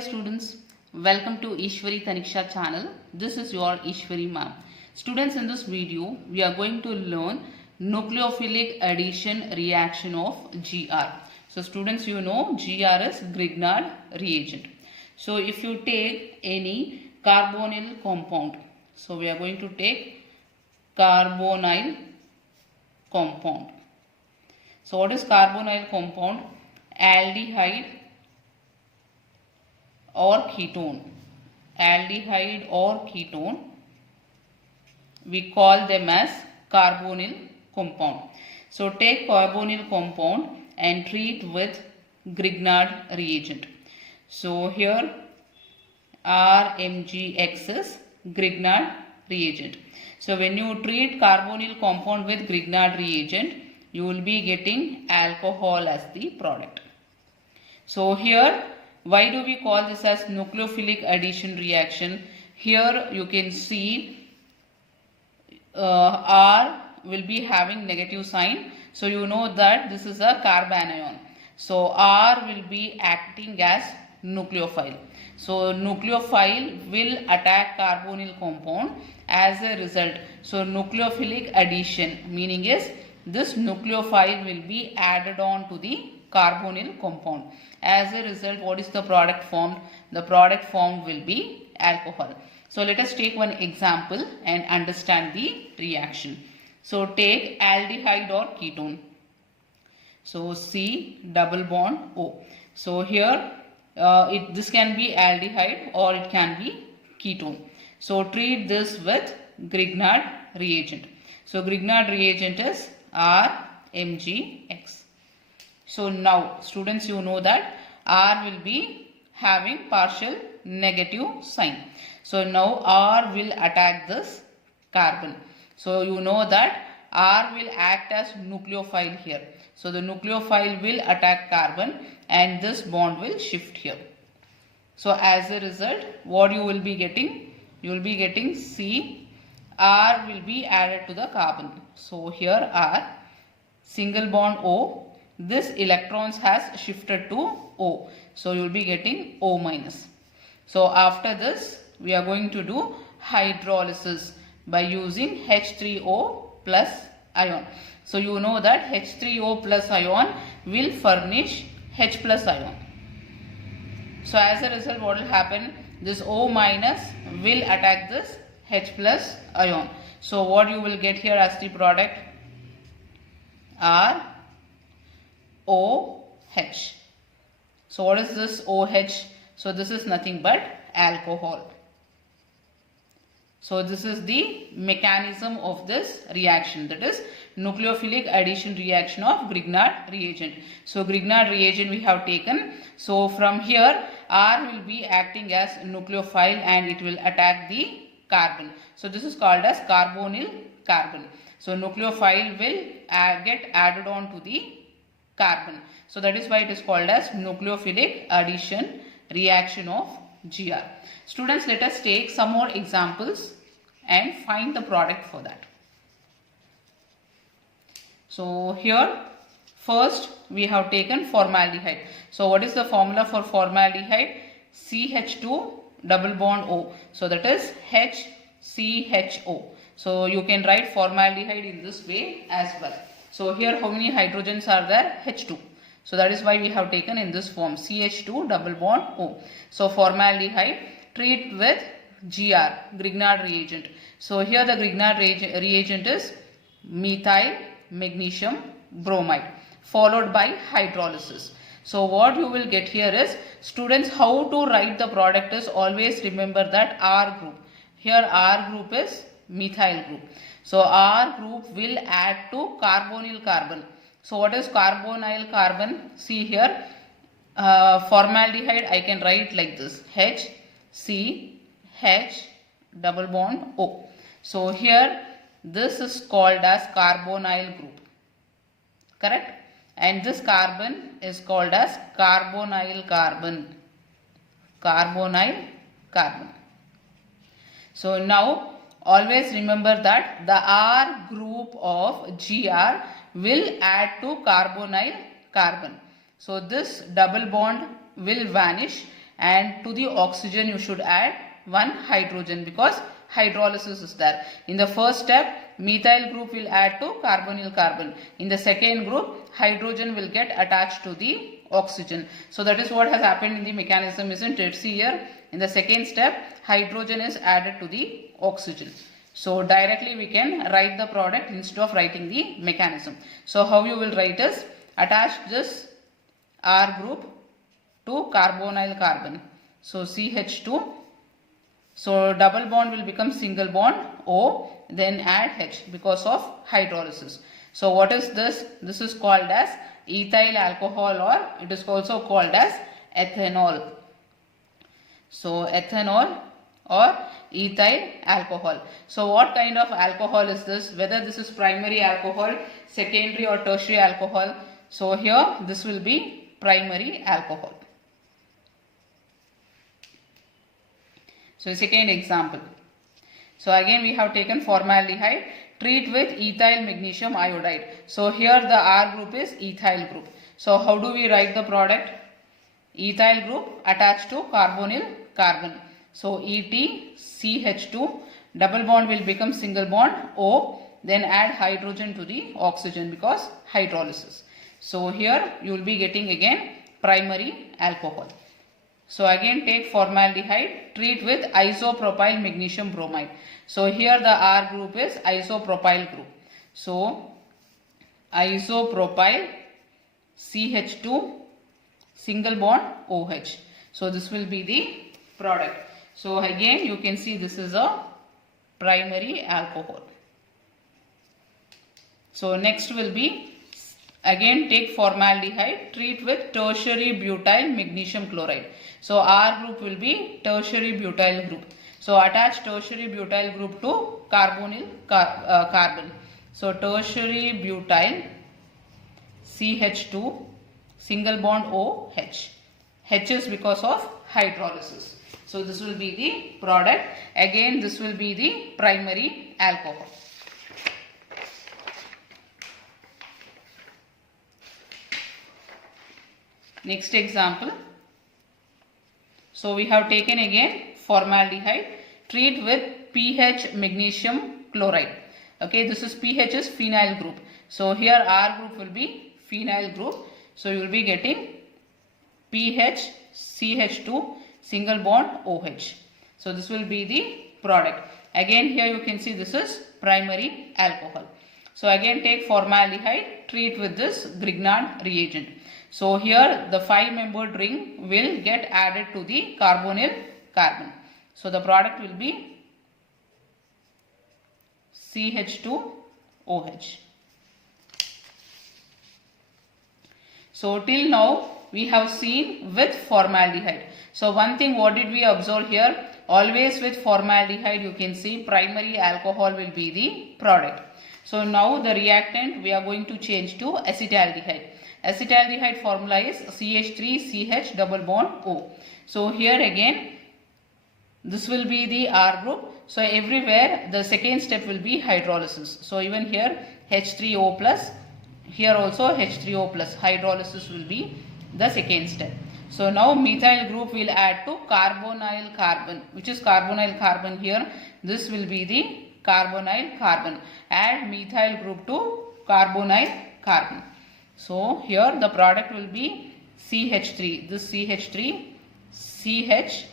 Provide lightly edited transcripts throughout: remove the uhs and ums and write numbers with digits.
dear students, welcome to Ishwari Taniksha channel. This is your Ishwari ma'am. Students, in this video we are going to learn nucleophilic addition reaction of GR. So students, you know GR is Grignard reagent. So if you take any carbonyl compound, so we are going to take carbonyl compound. So what is carbonyl compound? Aldehyde or ketone. Aldehyde or ketone, we call them as carbonyl compound. So take carbonyl compound and treat with Grignard reagent. So here RMgX is Grignard reagent. So when you treat carbonyl compound with Grignard reagent, you will be getting alcohol as the product. So here, why do we call this as nucleophilic addition reaction? Here you can see R will be having negative sign. So you know that this is a carbanion. So R will be acting as nucleophile. So nucleophile will attack carbonyl compound as a result. So nucleophilic addition meaning is this nucleophile will be added on to the carbonyl compound. As a result, what is the product formed? The product formed will be alcohol. So let us take one example and understand the reaction. So take aldehyde or ketone. So C double bond O. So here this can be aldehyde or it can be ketone. So treat this with Grignard reagent. So Grignard reagent is RMgX. So now students, you know that R will be having partial negative sign. So now R will attack this carbon. So you know that R will act as nucleophile here. So the nucleophile will attack carbon and this bond will shift here. So as a result, what you will be getting? You will be getting C. R will be added to the carbon. So here R, single bond O. This electrons has shifted to O. So you will be getting O minus. So after this, we are going to do hydrolysis by using H3O plus ion. So you know that H3O plus ion will furnish H plus ion. So as a result, what will happen? This O minus will attack this H plus ion. So what you will get here as the product? R OH. So what is this OH? So this is nothing but alcohol. So this is the mechanism of this reaction, that is nucleophilic addition reaction of Grignard reagent. So Grignard reagent we have taken. So from here R will be acting as nucleophile and it will attack the carbon. So this is called as carbonyl carbon. So nucleophile will get added on to the carbon. So that is why it is called as nucleophilic addition reaction of GR. Students, let us take some more examples and find the product for that. So here first we have taken formaldehyde. So what is the formula for formaldehyde? CH2 double bond O. So that is HCHO. So you can write formaldehyde in this way as well. So here how many hydrogens are there? H2. So that is why we have taken in this form CH2 double bond O. So formaldehyde, treat with GR, Grignard reagent. So here the Grignard reagent is methyl magnesium bromide followed by hydrolysis. So what you will get here is, students, how to write the product is always remember that R group. Here R group is methyl group. So R group will add to carbonyl carbon. So what is carbonyl carbon? See here formaldehyde I can write like this, H C H double bond O. So here this is called as carbonyl group, correct? And this carbon is called as carbonyl carbon. Carbonyl carbon. So now always remember that the R group of GR will add to carbonyl carbon. So this double bond will vanish and to the oxygen you should add one hydrogen because hydrolysis is there. In the first step, methyl group will add to carbonyl carbon. In the second group, hydrogen will get attached to the oxygen. So that is what has happened in the mechanism, isn't it? See here, in the second step, hydrogen is added to the oxygen. So directly we can write the product instead of writing the mechanism. So how you will write is, attach this R group to carbonyl carbon. So CH2. So double bond will become single bond O, then add H because of hydrolysis. So what is this? This is called as ethyl alcohol, or it is also called as ethanol. So ethanol or ethyl alcohol. So what kind of alcohol is this? Whether this is primary alcohol, secondary or tertiary alcohol. So here this will be primary alcohol. So second example. So again we have taken formaldehyde, treat with ethyl magnesium iodide. So here the R group is ethyl group. So how do we write the product? Ethyl group attached to carbonyl carbon. So EtCH2, double bond will become single bond O, then add hydrogen to the oxygen because hydrolysis. So here you will be getting again primary alcohol. So again take formaldehyde, treat with isopropyl magnesium bromide. So here the R group is isopropyl group. So isopropyl CH2 single bond OH. So this will be the product. So again you can see this is a primary alcohol. So next will be, again take formaldehyde, treat with tertiary butyl magnesium chloride. So R group will be tertiary butyl group. So attach tertiary butyl group to carbonyl carbon. So tertiary butyl CH2 single bond OH. H is because of hydrolysis. So this will be the product. Again this will be the primary alcohol. Next example. So we have taken again formaldehyde, treat with pH magnesium chloride. Okay, this is pH is phenyl group. So here R group will be phenyl group. So you will be getting pH CH2 single bond OH. So this will be the product. Again here you can see this is primary alcohol. So again take formaldehyde, treat with this Grignard reagent. So here the 5-membered ring will get added to the carbonyl carbon. So the product will be CH2OH. So till now we have seen with formaldehyde. So one thing, what did we observe here? Always with formaldehyde you can see primary alcohol will be the product. So now the reactant we are going to change to acetaldehyde. Acetaldehyde formula is CH3CH double bond O. So here again this will be the R group. So everywhere the second step will be hydrolysis. So even here H3O plus, here also H3O plus, hydrolysis will be the second step. So now methyl group will add to carbonyl carbon. Which is carbonyl carbon here? This will be the carbonyl carbon. Add methyl group to carbonyl carbon. So here the product will be CH3. This CH3, CH,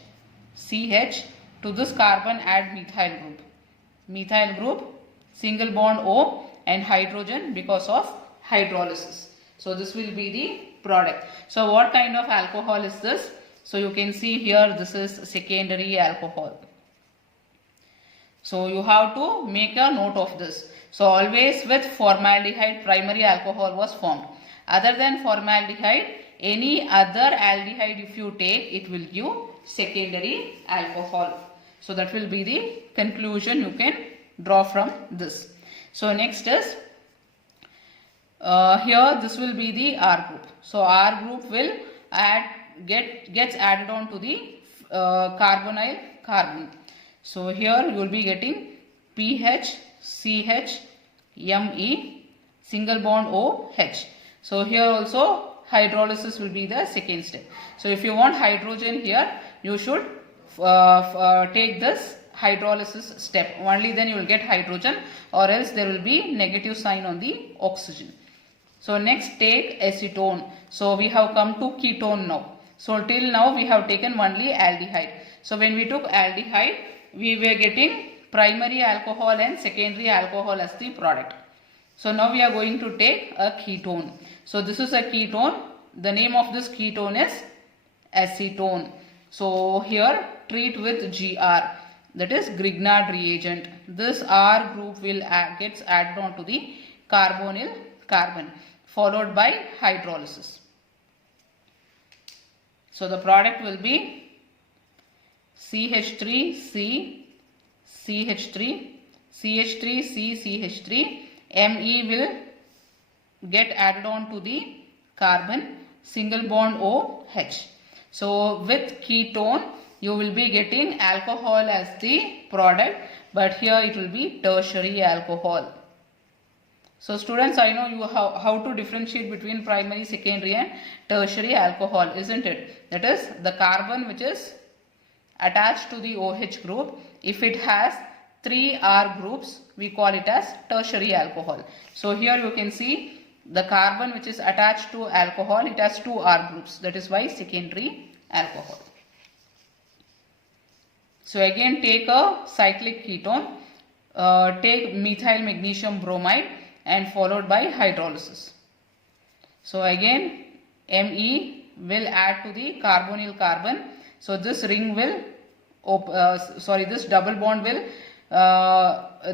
CH, to this carbon add methyl group. Methyl group, single bond O and hydrogen because of hydrolysis. So this will be the product. So what kind of alcohol is this? So you can see here this is secondary alcohol. So you have to make a note of this. So always with formaldehyde primary alcohol was formed. Other than formaldehyde, any other aldehyde if you take, it will give secondary alcohol. So that will be the conclusion you can draw from this. So next is here this will be the R group. So R group will gets added on to the carbonyl carbon. So here you will be getting PH CH ME single bond OH. So here also hydrolysis will be the second step. So if you want hydrogen here, you should take this hydrolysis step. Only then you will get hydrogen, or else there will be negative sign on the oxygen. So next take acetone. So we have come to ketone now. So till now we have taken only aldehyde. So when we took aldehyde, we were getting primary alcohol and secondary alcohol as the product. So now we are going to take a ketone. So this is a ketone. The name of this ketone is acetone. So here treat with Gr, that is Grignard reagent. This R group will gets added on to the carbonyl carbon, followed by hydrolysis. So the product will be CH3C, CH3, CH3C, CH3, Me will get added on to the carbon, single bond OH. So with ketone you will be getting alcohol as the product, but here it will be tertiary alcohol. So students, I know you how to differentiate between primary, secondary and tertiary alcohol, isn't it? That is the carbon which is attached to the OH group. If it has 3 R groups, we call it as tertiary alcohol. So here you can see the carbon which is attached to alcohol, it has 2 R groups. That is why secondary alcohol. So again take a cyclic ketone, take methyl magnesium bromide and followed by hydrolysis. So again Me will add to the carbonyl carbon. So this ring will, this double bond will,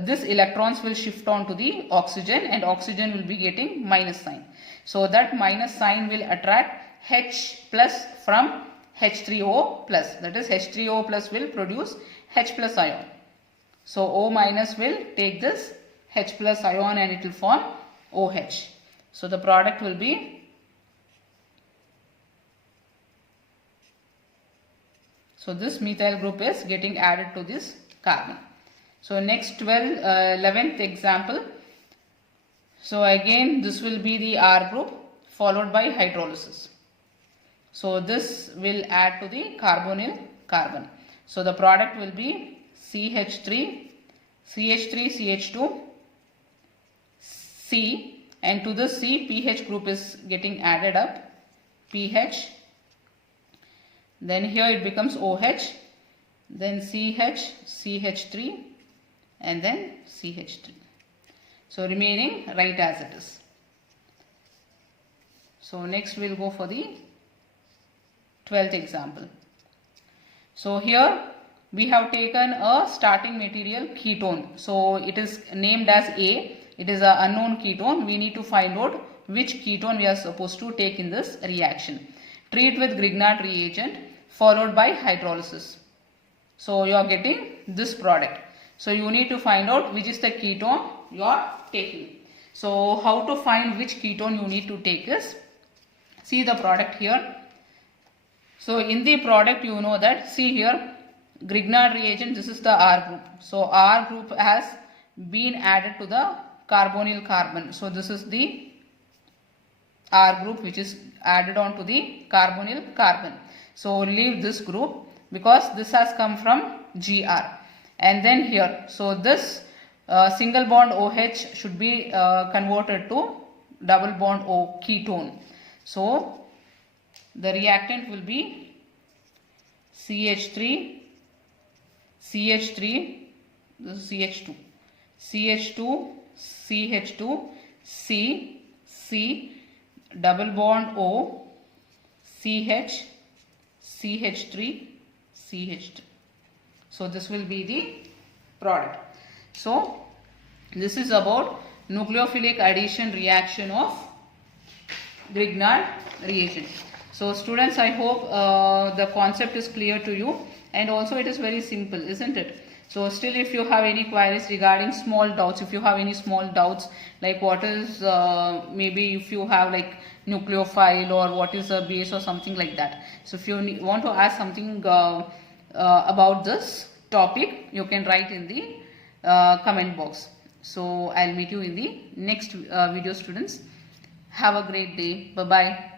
this electrons will shift on to the oxygen and oxygen will be getting minus sign. So that minus sign will attract H plus from H3O plus, that is H3O plus will produce H plus ion. So O minus will take this H plus ion and it will form OH. So the product will be, so this methyl group is getting added to this carbon. So next 11th example. So again this will be the R group followed by hydrolysis. So this will add to the carbonyl carbon. So the product will be CH3, CH2, C, and to the C pH group is getting added up, pH, then here it becomes OH, then CH, CH3 and then CH3. So remaining write as it is. So next we will go for the 12th example. So here we have taken a starting material ketone. So it is named as A. It is an unknown ketone. We need to find out which ketone we are supposed to take in this reaction. Treat with Grignard reagent followed by hydrolysis. So you are getting this product. So you need to find out which is the ketone you are taking. So how to find which ketone you need to take is, see the product here. So in the product you know that, see here Grignard reagent, this is the R group. So R group has been added to the carbonyl carbon. So this is the R group which is added on to the carbonyl carbon. So leave this group because this has come from Gr. And then here, so this single bond OH should be converted to double bond O ketone. So the reactant will be CH3, CH3, this is CH2, CH2, CH2, C, C, double bond O, CH, CH3, CH3. So this will be the product. So this is about nucleophilic addition reaction of Grignard reagent. So students, I hope the concept is clear to you, and also it is very simple, isn't it? So still if you have any queries regarding small doubts, if you have any small doubts like what is maybe if you have like nucleophile or what is a base or something like that. So if you want to ask something about this topic, you can write in the comment box. So I'll meet you in the next video students. Have a great day. Bye bye.